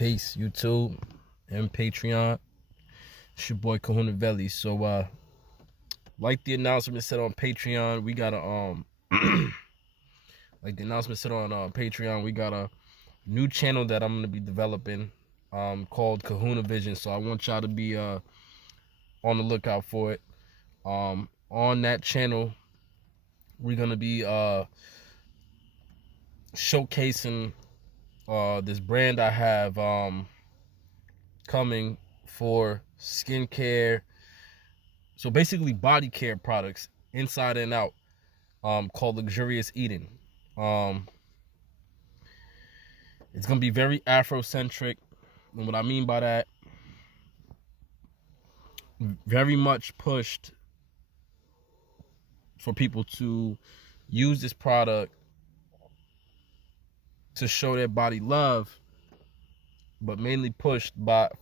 Peace, YouTube and Patreon. It's your boy Kahuna Veli. So like the announcement said on Patreon, we got a like the announcement said on Patreon, we got a new channel that I'm gonna be developing called Kahuna Vision. So I want y'all to be on the lookout for it. On that channel, we're gonna be showcasing this brand I have coming for skincare, so basically body care products inside and out, called Luxurious Eating. It's gonna be very Afrocentric, and what I mean by that, very much pushed for people to use this product to show their body love, but mainly pushed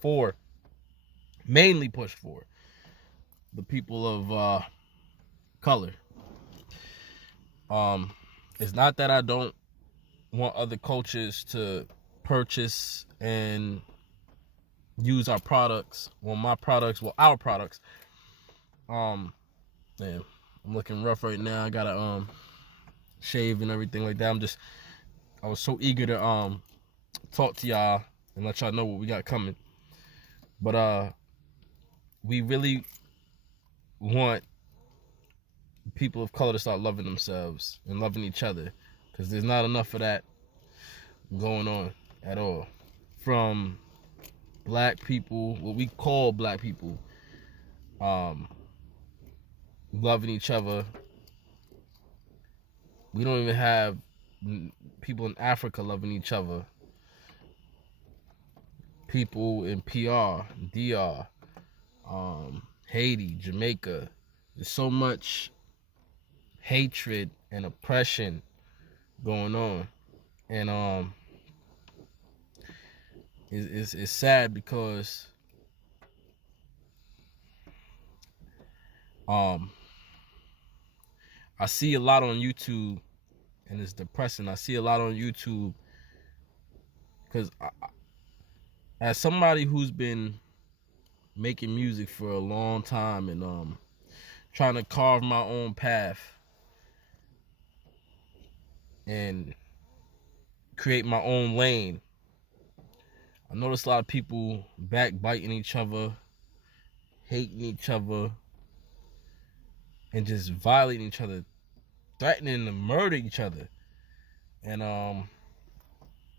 for the people of color. It's not that I don't want other cultures to purchase and use our products, our products. Man, I'm looking rough right now. I gotta shave and everything like that. I was so eager to talk to y'all and let y'all know what we got coming. But we really want people of color to start loving themselves and loving each other, because there's not enough of that going on at all. From black people, what we call black people, loving each other. We don't even have people in Africa loving each other. People in PR, DR, Haiti, Jamaica. There's so much hatred and oppression going on, and it's sad because I see a lot on YouTube, and it's depressing. I see a lot on YouTube because as somebody who's been making music for a long time and trying to carve my own path and create my own lane, I notice a lot of people backbiting each other, hating each other, and just violating each other, threatening to murder each other. And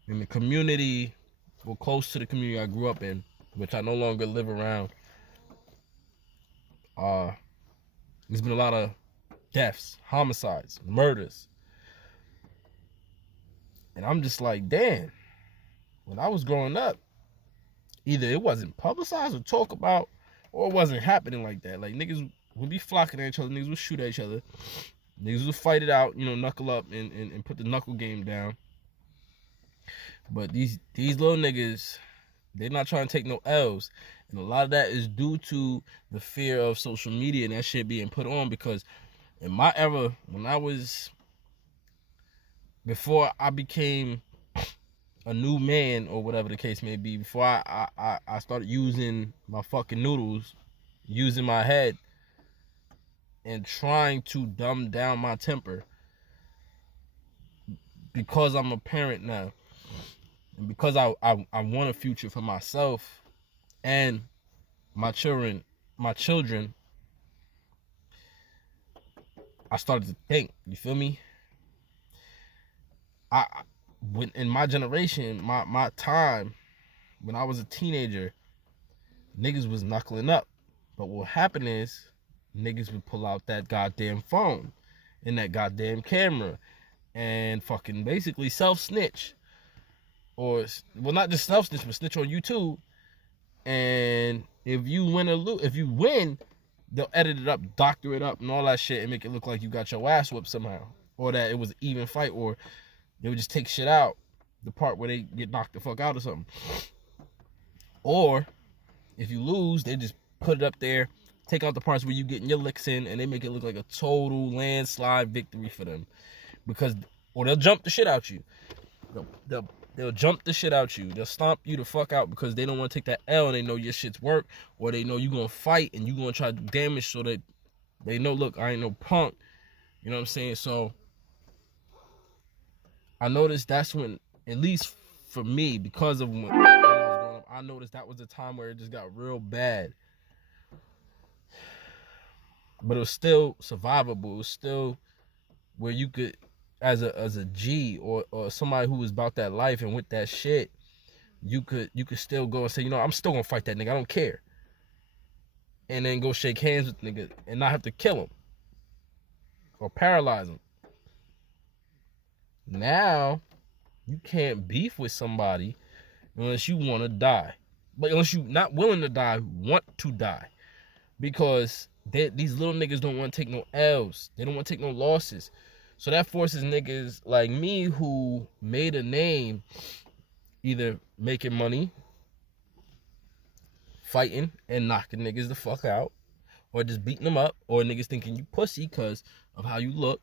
in the community, well, close to the community I grew up in, which I no longer live around, there's been a lot of deaths, homicides, murders. And I'm just like, damn, when I was growing up, either it wasn't publicized or talked about, or it wasn't happening like that. Like, niggas would be flocking at each other, niggas would shoot at each other, niggas would fight it out, knuckle up and put the knuckle game down. But these little niggas, they're not trying to take no L's. And a lot of that is due to the fear of social media and that shit being put on. Because in my era, before I became a new man, or whatever the case may be, before I started using my fucking noodles, using my head, and trying to dumb down my temper, because I'm a parent now, and because I want a future for myself and my children, I started to think, you feel me? When in my generation, my time, when I was a teenager, niggas was knuckling up. But what happened is, niggas would pull out that goddamn phone and that goddamn camera and fucking basically self-snitch. Or, well, not just self-snitch, but snitch on YouTube. And if you win, they'll edit it up, doctor it up, and all that shit, and make it look like you got your ass whipped somehow, or that it was an even fight, or they would just take shit out, the part where they get knocked the fuck out or something. Or if you lose, they just put it up there, take out the parts where you getting your licks in, and they make it look like a total landslide victory for them. Or they'll jump the shit out you. They'll They'll jump the shit out you. They'll stomp you the fuck out because they don't want to take that L and they know your shit's work, or they know you gonna fight and you gonna try to do damage so that they know, look, I ain't no punk. You know what I'm saying? So I noticed that's when, at least for me, because of when I was growing up, I noticed that was the time where it just got real bad. But it was still survivable. It was still where you could, as a G or somebody who was about that life and with that shit, you could still go and say, you know, I'm still gonna fight that nigga. I don't care. And then go shake hands with the nigga and not have to kill him or paralyze him. Now, you can't beef with somebody unless you want to die. But unless you not willing to die, want to die. Because these little niggas don't want to take no L's. They don't want to take no losses. So that forces niggas like me who made a name either making money, fighting and knocking niggas the fuck out, or just beating them up, or niggas thinking you pussy because of how you look,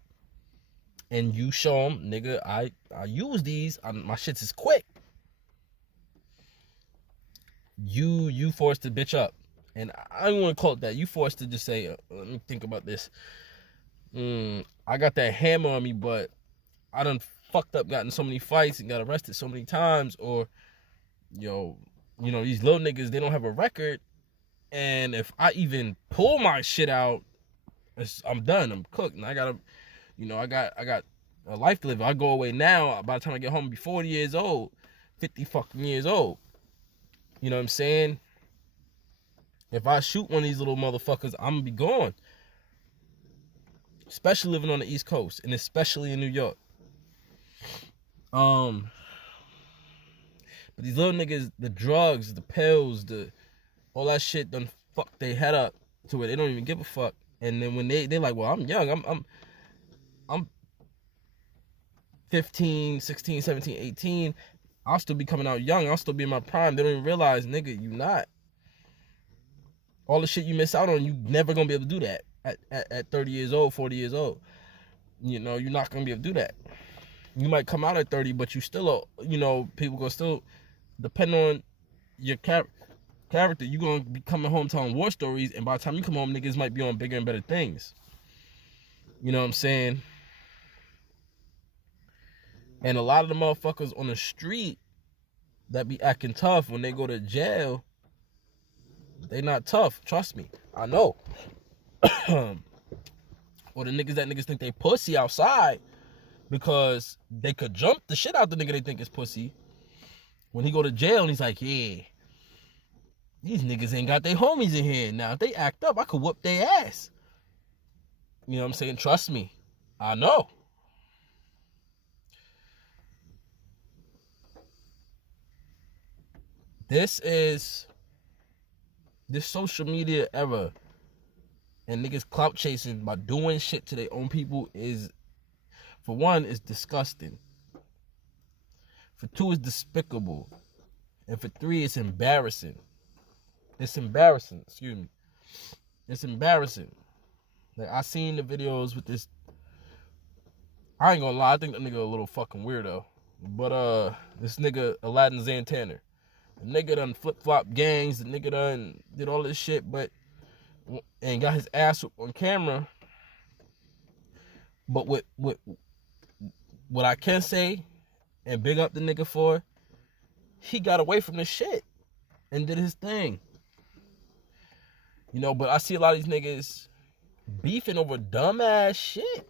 and you show them, nigga, I use these, my shits is quick. You forced to bitch up. And I don't want to call it that. You forced to just say, let me think about this. I got that hammer on me, but I done fucked up, gotten so many fights and got arrested so many times. Or, you know, these little niggas, they don't have a record. And if I even pull my shit out, I'm done. I'm cooked. And I got a life to live. I go away now. By the time I get home, I'll be 40 years old, 50 fucking years old. You know what I'm saying? If I shoot one of these little motherfuckers, I'm gonna be gone. Especially living on the East Coast, and especially in New York. But these little niggas, the drugs, the pills, all that shit done fuck they head up to where they don't even give a fuck. And then when they're like, well, I'm young, I'm 15, 16, 17, 18. I'll still be coming out young. I'll still be in my prime. They don't even realize, nigga, you not. All the shit you miss out on, you never gonna be able to do that at 30 years old, 40 years old. You know, you're not gonna be able to do that. You might come out at 30, but you still, people gonna still, depend on your character, you gonna be coming home telling war stories, and by the time you come home, niggas might be on bigger and better things. You know what I'm saying? And a lot of the motherfuckers on the street that be acting tough, when they go to jail, they not tough. Trust me. I know. Or the niggas that niggas think they pussy outside because they could jump the shit out the nigga they think is pussy. When he go to jail and he's like, yeah, these niggas ain't got their homies in here. Now, if they act up, I could whoop their ass. You know what I'm saying? Trust me. I know. This social media era and niggas clout chasing by doing shit to their own people is, for one, is disgusting. For two, it's despicable. And for three, it's embarrassing. It's embarrassing. Like, I seen the videos with this. I ain't gonna lie, I think that nigga a little fucking weirdo. But this nigga Aladdin Zantaner. The nigga done flip-flop gangs, the nigga done did all this shit, and got his ass on camera. But what I can say, and big up the nigga for, he got away from the shit and did his thing. But I see a lot of these niggas beefing over dumbass shit.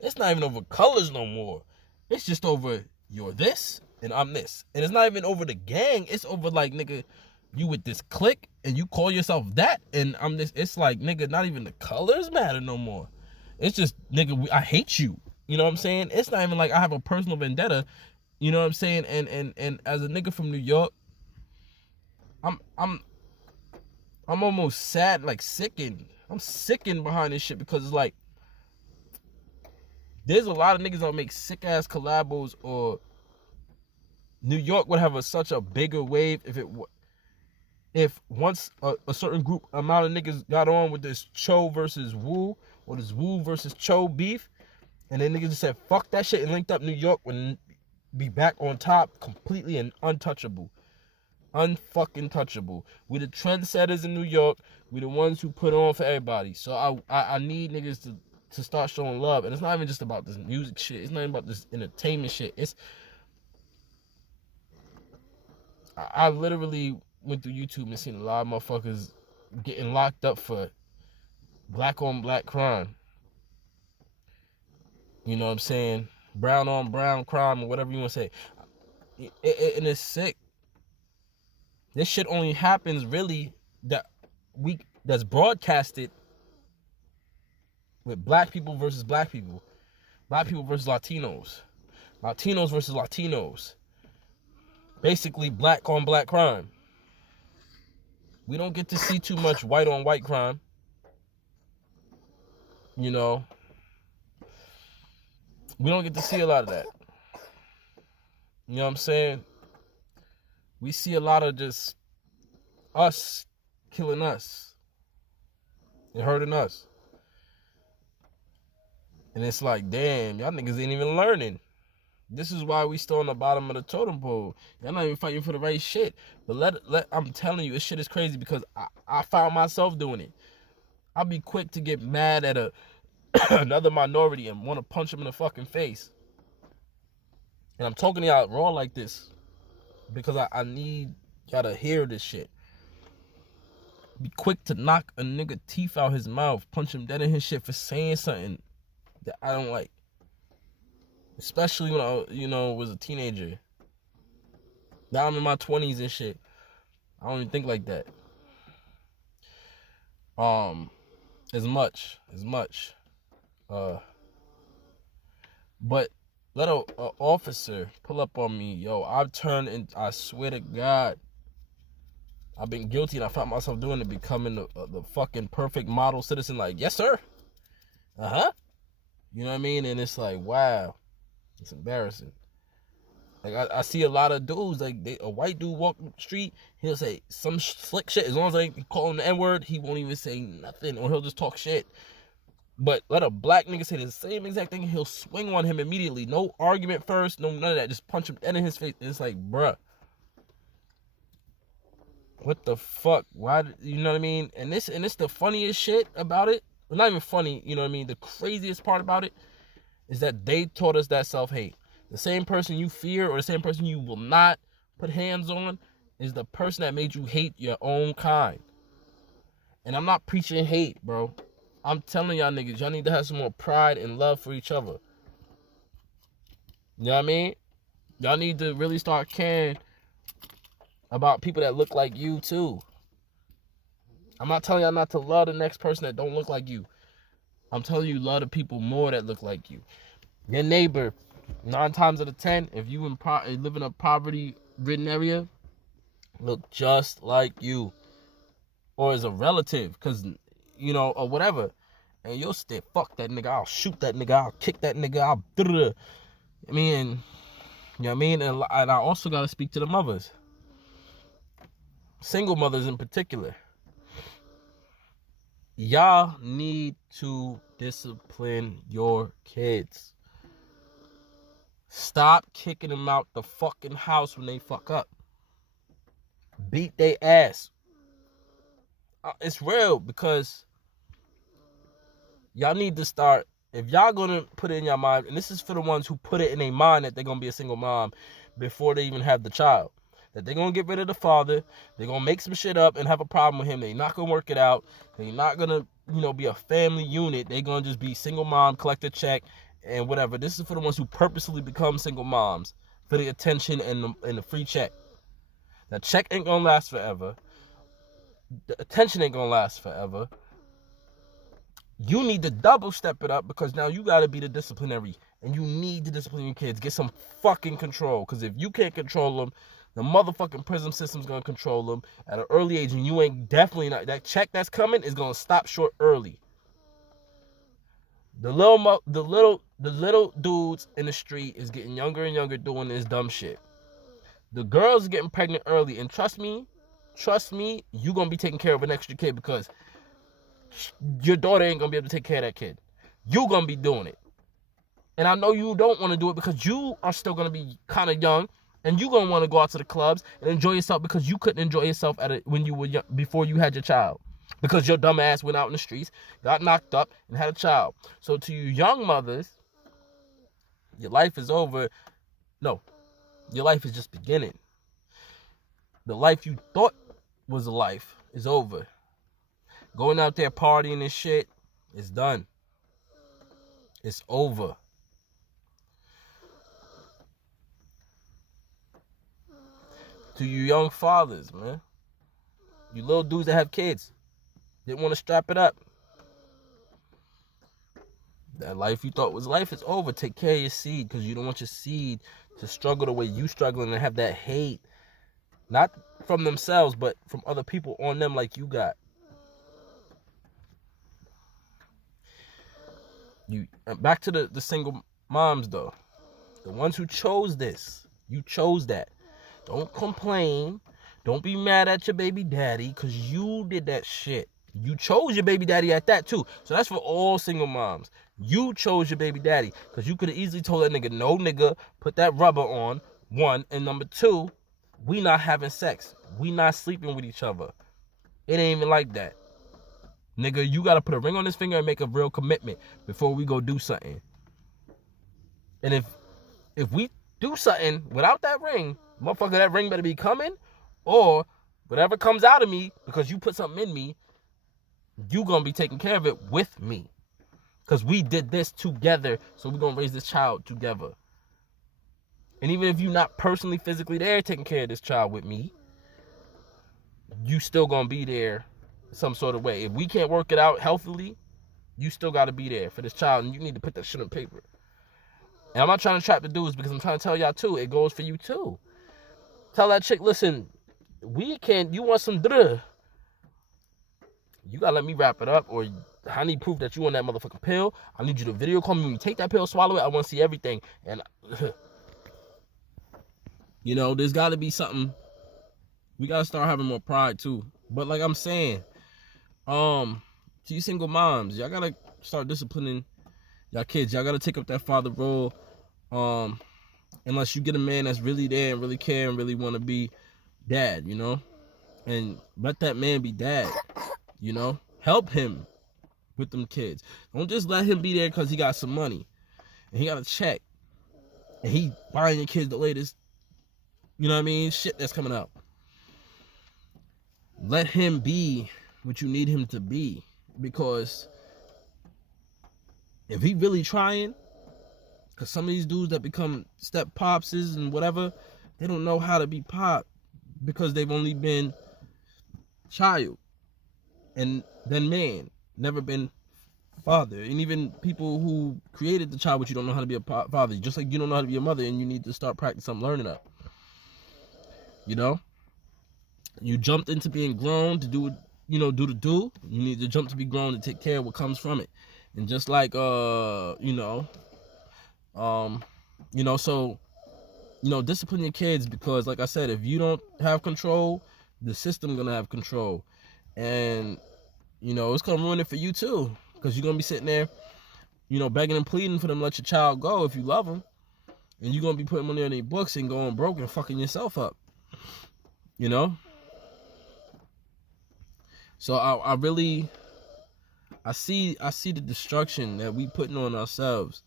It's not even over colors no more. It's just over, you're this and I'm this. And it's not even over the gang. It's over like, nigga, you with this clique and you call yourself that and I'm this. It's like, nigga, not even the colors matter no more. It's just, nigga, I hate you. You know what I'm saying? It's not even like I have a personal vendetta. You know what I'm saying? And as a nigga from New York, I'm almost sad, like sickened. I'm sickened behind this shit because it's like, there's a lot of niggas that make sick ass collabos, or New York would have such a bigger wave if once a certain group amount of niggas got on with this Cho versus Wu, or this Wu versus Cho beef, and then niggas just said fuck that shit and linked up New York when be back on top completely and untouchable. Unfucking touchable. We the trendsetters in New York. We the ones who put on for everybody. So I need niggas to start showing love. And it's not even just about this music shit. It's not even about this entertainment shit. I literally went through YouTube and seen a lot of motherfuckers getting locked up for black on black crime. You know what I'm saying? Brown on brown crime or whatever you want to say. And it's sick. This shit only happens really that's broadcasted with black people versus black people. Black people versus Latinos. Latinos versus Latinos. Basically black on black crime. We don't get to see too much white on white crime. You know. We don't get to see a lot of that. You know what I'm saying? We see a lot of just us killing us and hurting us. And it's like, damn, y'all niggas ain't even learning. This is why we still on the bottom of the totem pole. Y'all not even fighting for the right shit. But I'm telling you, this shit is crazy because I found myself doing it. I'll be quick to get mad at another minority and want to punch them in the fucking face. And I'm talking to y'all raw like this because I need y'all to hear this shit. Be quick to knock a nigga teeth out his mouth, punch him dead in his shit for saying something that I don't like. Especially when I, was a teenager. Now I'm in my 20s and shit. I don't even think like that. As much. But let a officer pull up on me. Yo, I've turned and I swear to God, I've been guilty and I found myself doing it, becoming the fucking perfect model citizen. Like, yes, sir. Uh-huh. You know what I mean? And it's like, wow. It's embarrassing. Like, I see a lot of dudes, like, a white dude walk the street, he'll say some slick shit. As long as they call him the N-word, he won't even say nothing, or he'll just talk shit. But let a black nigga say the same exact thing, he'll swing on him immediately. No argument first, no none of that. Just punch him dead in his face. It's like, bruh. What the fuck? Why? You know what I mean? And this the funniest shit about it. Well, not even funny, you know what I mean? The craziest part about it is that they taught us that self-hate. The same person you fear or the same person you will not put hands on is the person that made you hate your own kind. And I'm not preaching hate, bro. I'm telling y'all niggas, y'all need to have some more pride and love for each other. You know what I mean? Y'all need to really start caring about people that look like you too. I'm not telling y'all not to love the next person that don't look like you. I'm telling you, love the people more that look like you. Your neighbor, 9 times out of 10, if you live in a poverty-ridden area, look just like you. Or as a relative, because, or whatever. And you'll stay, fuck that nigga, I'll shoot that nigga, I'll kick that nigga, I mean, you know what I mean? And I also got to speak to the mothers. Single mothers in particular. Y'all need to discipline your kids. Stop kicking them out the fucking house when they fuck up. Beat their ass. It's real, because y'all need to start, if y'all gonna put it in your mind, and this is for the ones who put it in their mind that they're gonna be a single mom before they even have the child, that they're gonna get rid of the father, they're gonna make some shit up and have a problem with him, they're not gonna work it out, they're not gonna, be a family unit, they're gonna just be single mom, collect a check, and whatever. This is for the ones who purposely become single moms for the attention and the free check. That check ain't gonna last forever. The attention ain't gonna last forever. You need to double step it up, because now you gotta be the disciplinary, and you need to discipline your kids. Get some fucking control, because if you can't control them, the motherfucking prison system's gonna control them at an early age, and you ain't definitely not. That check that's coming is gonna stop short early. The little dudes in the street is getting younger and younger doing this dumb shit. The girls are getting pregnant early, and trust me, you gonna be taking care of an extra kid, because your daughter ain't gonna be able to take care of that kid. You gonna be doing it. And I know you don't want to do it because you are still going to be kind of young, and you're going to want to go out to the clubs and enjoy yourself because you couldn't enjoy yourself when you were young, before you had your child. Because your dumb ass went out in the streets, got knocked up, and had a child. So to you young mothers, your life is over. No, your life is just beginning. The life you thought was a life is over. Going out there partying and shit is done. It's over. To you young fathers, man. You little dudes that have kids. Didn't want to strap it up. That life you thought was life is over. Take care of your seed, because you don't want your seed to struggle the way you struggling and have that hate. Not from themselves, but from other people on them like you got. Back to the single moms, though. The ones who chose this. You chose that. Don't complain. Don't be mad at your baby daddy, because you did that shit. You chose your baby daddy at that, too. So that's for all single moms. You chose your baby daddy, because you could have easily told that nigga, no, nigga, put that rubber on, one. And number two, we not having sex. We not sleeping with each other. It ain't even like that. Nigga, you got to put a ring on his finger and make a real commitment before we go do something. And if we do something without that ring, motherfucker, that ring better be coming, or whatever comes out of me because you put something in me, you gonna be taking care of it with me. Because we did this together, so we're gonna raise this child together. And even if you're not personally, physically there taking care of this child with me, you still gonna be there some sort of way. If we can't work it out healthily, you still gotta be there for this child, and you need to put that shit on paper. And I'm not trying to trap the dudes, because I'm trying to tell y'all too, it goes for you too. Tell that chick, listen, you want some druh, you gotta let me wrap it up, or I need proof that you on that motherfucking pill. I need you to video call me when you take that pill, swallow it. I want to see everything. And you know, there's gotta be something. We gotta start having more pride too. But like I'm saying, to you single moms, y'all gotta start disciplining y'all kids. Y'all gotta take up that father role. Unless you get a man that's really there and really care and really want to be dad, you know, and let that man be dad, you know, help him with them kids. Don't just let him be there because he got some money and he got a check and he buying your kids the latest, you know what I mean, shit that's coming out. Let him be what you need him to be, because if he really trying, because some of these dudes that become step popses and whatever, they don't know how to be pop because they've only been child and then man, never been father. And even people who created the child, but you don't know how to be a father, just like you don't know how to be a mother, and you need to start practicing learning that. You know, you jumped into being grown to do, you know, do. You need to jump to be grown to take care of what comes from it. And just like so, discipline your kids, because like I said, if you don't have control, the system gonna have control, and it's gonna ruin it for you too, because you're gonna be sitting there, begging and pleading for them to let your child go if you love them, and you're gonna be putting money on their books and going broke and fucking yourself up, So I see the destruction that we putting on ourselves.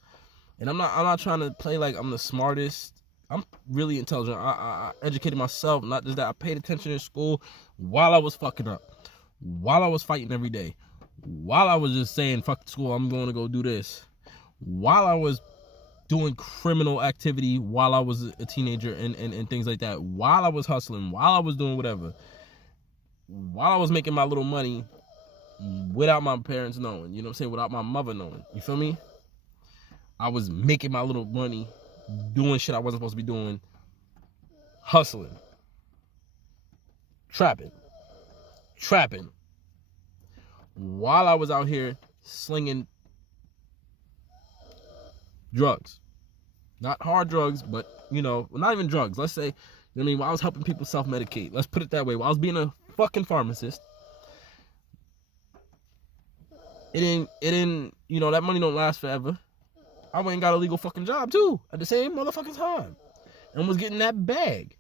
And I'm not trying to play like I'm the smartest. I'm really intelligent. I educated myself. Not just that, I paid attention in school while I was fucking up, while I was fighting every day, while I was just saying, fuck school, I'm going to go do this, while I was doing criminal activity, while I was a teenager and things like that, while I was hustling, while I was doing whatever, while I was making my little money without my parents knowing, without my mother knowing. You feel me? I was making my little money, doing shit I wasn't supposed to be doing, hustling, trapping, while I was out here slinging drugs. Not hard drugs, but, not even drugs. Let's say, while I was helping people self-medicate. Let's put it that way. While I was being a fucking pharmacist, it didn't, that money don't last forever. I went and got a legal fucking job too at the same motherfucking time, and was getting that bag.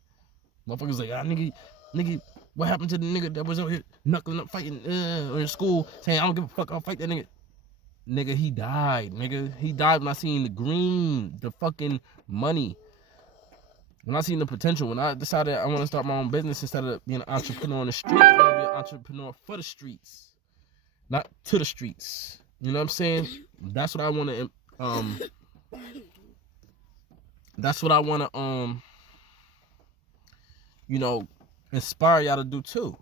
Motherfuckers like, nigga, what happened to the nigga that was out here knuckling up fighting in school, saying I don't give a fuck, I'll fight that nigga. Nigga, he died. Nigga, he died when I seen the green, the fucking money. When I seen the potential, when I decided I want to start my own business instead of being an entrepreneur on the streets, I want to be an entrepreneur for the streets, not to the streets. You know what I'm saying? That's what I want to. That's what I want to. You know, inspire y'all to do too.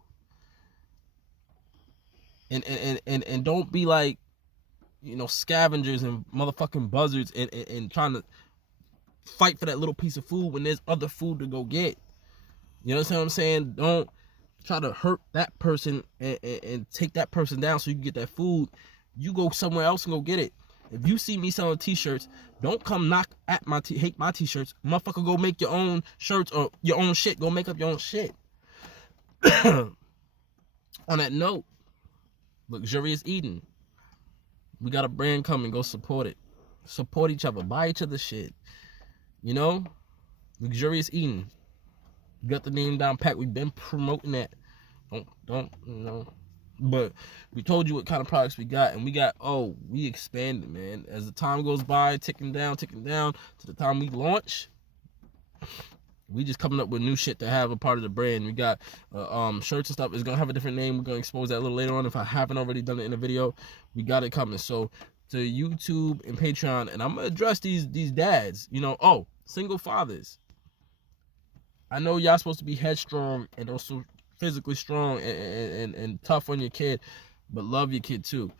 And don't be like, you know, scavengers and motherfucking buzzards and trying to fight for that little piece of food when there's other food to go get. You know what I'm saying? Don't try to hurt that person and take that person down so you can get that food. You go somewhere else and go get it. If you see me selling t-shirts, don't come knock at my hate my t-shirts. Motherfucker, go make your own shirts or your own shit. Go make up your own shit. On that note, Luxurious Eating. We got a brand coming. Go support it. Support each other. Buy each other shit. You know? Luxurious Eating. We got the name down pat. We've been promoting that. Don't, you know. But we told you what kind of products we got. And we expanded, man. As the time goes by, ticking down, to the time we launch, we just coming up with new shit to have a part of the brand. We got shirts and stuff. It's going to have a different name. We're going to expose that a little later on. If I haven't already done it in a video, we got it coming. So to YouTube and Patreon, and I'm going to address these dads. You know, single fathers. I know y'all supposed to be headstrong and also physically strong and tough on your kid, but love your kid too.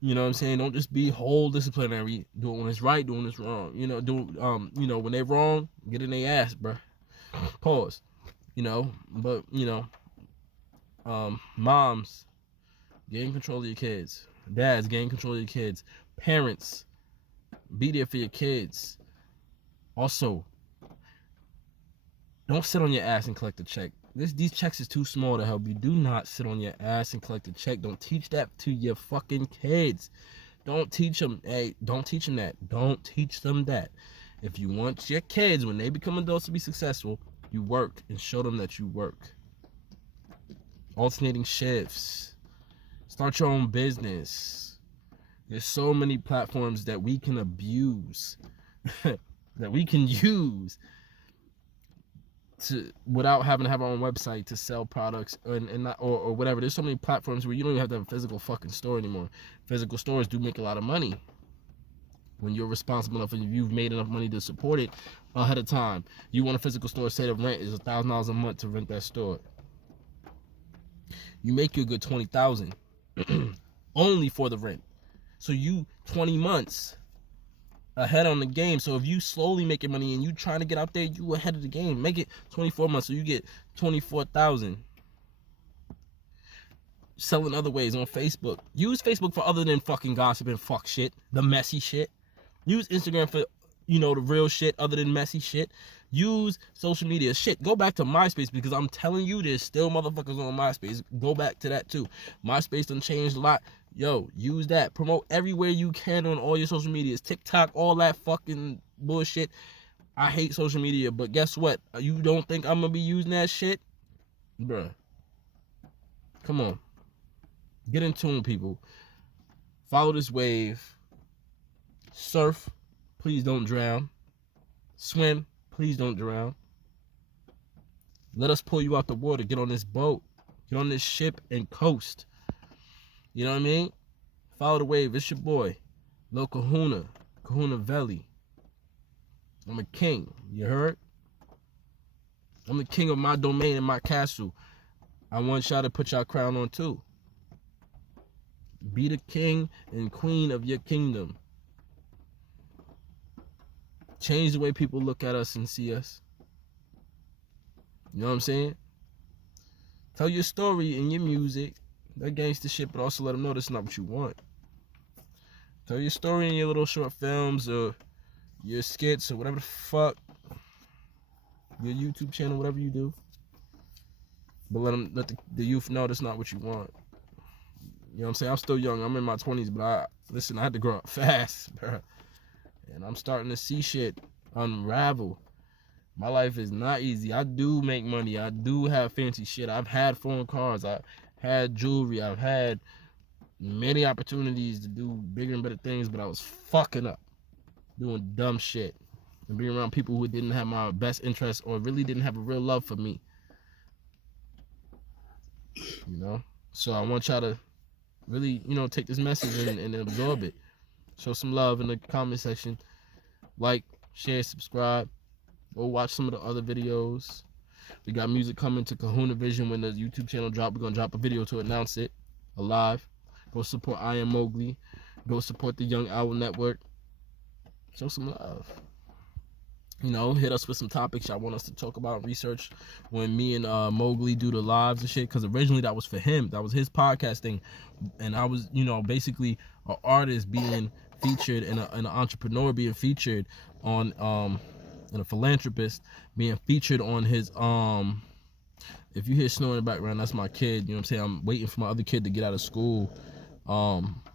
You know what I'm saying? Don't just be whole disciplinary. Do it when it's right, do it when it's wrong. You know, you know, when they're wrong, get in their ass, bro. Pause. You know, but you know, moms, get in control of your kids. Dads, get in control of your kids. Parents, be there for your kids. Also, don't sit on your ass and collect a check. These checks is too small to help you. Do not sit on your ass and collect a check. Don't teach that to your fucking kids. Don't teach them. Hey, don't teach them that. Don't teach them that. If you want your kids, when they become adults, to be successful, you work and show them that you work. Alternating shifts. Start your own business. There's so many platforms that we can abuse, that we can use without having to have our own website to sell products or whatever. There's so many platforms where you don't even have to have a physical fucking store anymore. Physical stores do make a lot of money when you're responsible enough and you've made enough money to support it ahead of time. You want a physical store, say the rent is $1,000 a month to rent that store. You make you a good $20,000 only for the rent. So you 20 months ahead on the game. So if you slowly making money and you trying to get out there, you ahead of the game. Make it 24 months so you get 24,000. Selling other ways on Facebook. Use Facebook for other than fucking gossip and fuck shit, the messy shit. Use Instagram for, you know, the real shit other than messy shit. Use social media. Shit, go back to MySpace, because I'm telling you, there's still motherfuckers on MySpace. Go back to that too. MySpace done changed a lot. Yo, use that. Promote everywhere you can on all your social medias. TikTok, all that fucking bullshit. I hate social media, but guess what? You don't think I'm gonna be using that shit? Bruh. Come on. Get in tune, people. Follow this wave. Surf. Please don't drown. Swim. Please don't drown. Let us pull you out the water. Get on this boat. Get on this ship and coast. You know what I mean? Follow the wave. It's your boy, Lil Kahuna, Kahuna Valley. I'm a king. You heard? I'm the king of my domain and my castle. I want y'all to put y'all crown on too. Be the king and queen of your kingdom. Change the way people look at us and see us. You know what I'm saying? Tell your story in your music. That gangsta shit, but also let them know that's not what you want. Tell your story in your little short films or your skits or whatever the fuck. Your YouTube channel, whatever you do. But let the youth know that's not what you want. You know what I'm saying? I'm still young. I'm in my 20s, but I had to grow up fast, bro. And I'm starting to see shit unravel. My life is not easy. I do make money. I do have fancy shit. I've had foreign cars. I had jewelry. I've had many opportunities to do bigger and better things, but I was fucking up, doing dumb shit, and being around people who didn't have my best interest or really didn't have a real love for me. You know? So I want y'all to really, take this message and absorb it. Show some love in the comment section. Like, share, subscribe. Go watch some of the other videos. We got music coming to Kahuna Vision when the YouTube channel drop. We're going to drop a video to announce it alive. Go support I Am Mowgli. Go support the Young Owl Network. Show some love. Hit us with some topics y'all want us to talk about and research when me and Mowgli do the lives and shit. Because originally that was for him. That was his podcast thing. And I was, basically an artist being featured and an entrepreneur being featured on, and a philanthropist being featured on his, if you hear snoring in the background, that's my kid. You know what I'm saying? I'm waiting for my other kid to get out of school.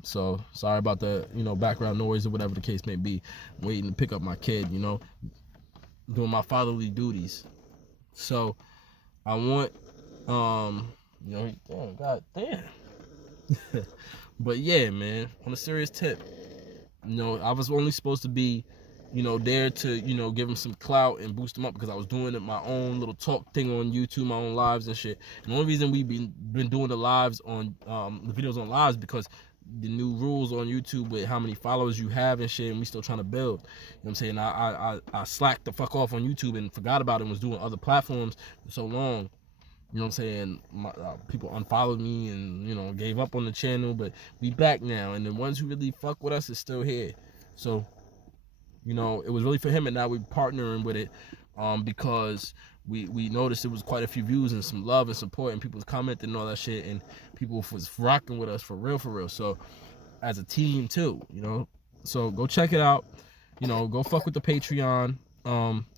So sorry about the, background noise or whatever the case may be. I'm waiting to pick up my kid, doing my fatherly duties. So I want, God damn. But yeah, man, on a serious tip, I was only supposed to be, there to, give him some clout and boost him up because I was doing it my own little talk thing on YouTube, my own lives and shit. And the only reason we've been doing the lives on, the videos on lives because the new rules on YouTube with how many followers you have and shit, and we still trying to build. You know what I'm saying? I slacked the fuck off on YouTube and forgot about it and was doing other platforms for so long. You know what I'm saying? People unfollowed me and, gave up on the channel, but we back now. And the ones who really fuck with us is still here. So, it was really for him, and now we're partnering with it because we noticed it was quite a few views and some love and support and people was commenting and all that shit, and people was rocking with us for real. So as a team too, so go check it out. Go fuck with the Patreon,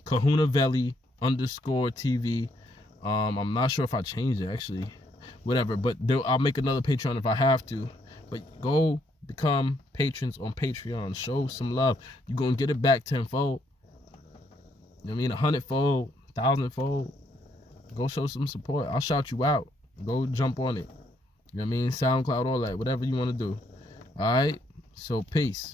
Kahuna Valley _TV. I'm not sure if I changed it actually, whatever, but I'll make another Patreon if I have to. But go become patrons on Patreon. Show some love. You're gonna get it back tenfold. You know what I mean? 100-fold, 1,000-fold. Go show some support. I'll shout you out. Go jump on it. You know what I mean? SoundCloud, all that. Whatever you want to do. Alright? So peace.